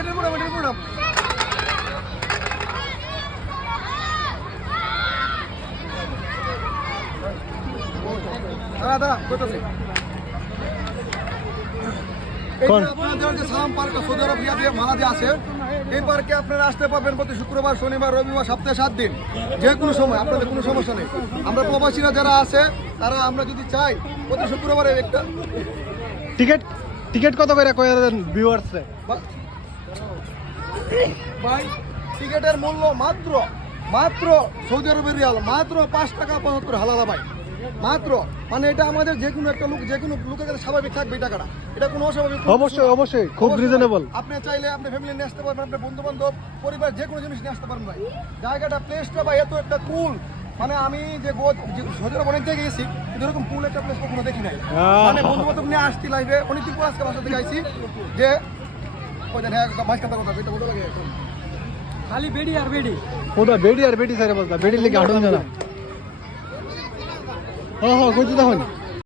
এটার পুরো দাদা কইতাছি আপনাদের যে সালাম পার্ক সৌদি আরব রিয়াদে মালাদে আছে, এই পার্কে আপনারা আসতে পারবেন প্রতি শুক্রবার, শনিবার, রবিবার, সপ্তাহে 7 দিন, যে কোনো সময়, আপনাদের কোনো সমস্যা নেই। আমরা প্রবাসীরা যারা আছে তারা আমরা যদি চাই প্রতি শুক্রবারে একটা টিকিট কত করে কইয়া দেন ভিউয়ার্সে? ভাই টিকিটের মূল্য মাত্র সৌদি আরবের রিয়াল মাত্র 5 টাকা 75 হালালা ভাই, মাত্র। মানে এটা আমাদের যে কোনো একটা লোক, যে কোনো লোকের কাছে স্বাভাবিক থাকবে এই টাকাটা, এটা কোনো অস্বাভাবিক। অবশ্যই খুব রিজনেবল। আপনি চাইলে আপনি ফ্যামিলি নিয়ে আসতে পারবেন, আপনার বন্ধু বান্ধব, পরিবার, যে কোনো জিনিস নিয়ে আসতে পারবেন ভাই। জায়গাটা, প্লেসটা ভাই এত একটা কুল, মানে আমি যে সৌদি আরব অনেক জায়গায় গেছি কিন্তু এরকম কুল একটা প্লেস কখনো দেখি নাই। মানে বন্ধু বান্ধব নিয়ে আসছি লাইভে, অনেকদিন পর আজকে বাসা থেকে আইছি, যে ওই দেন মাঝখানটা কথা এটা বলতে লাগে খালি বেডি আর বেডি স্যার বলতা বেডি লেগে হাঁটুন জানা। কইতে দেখুন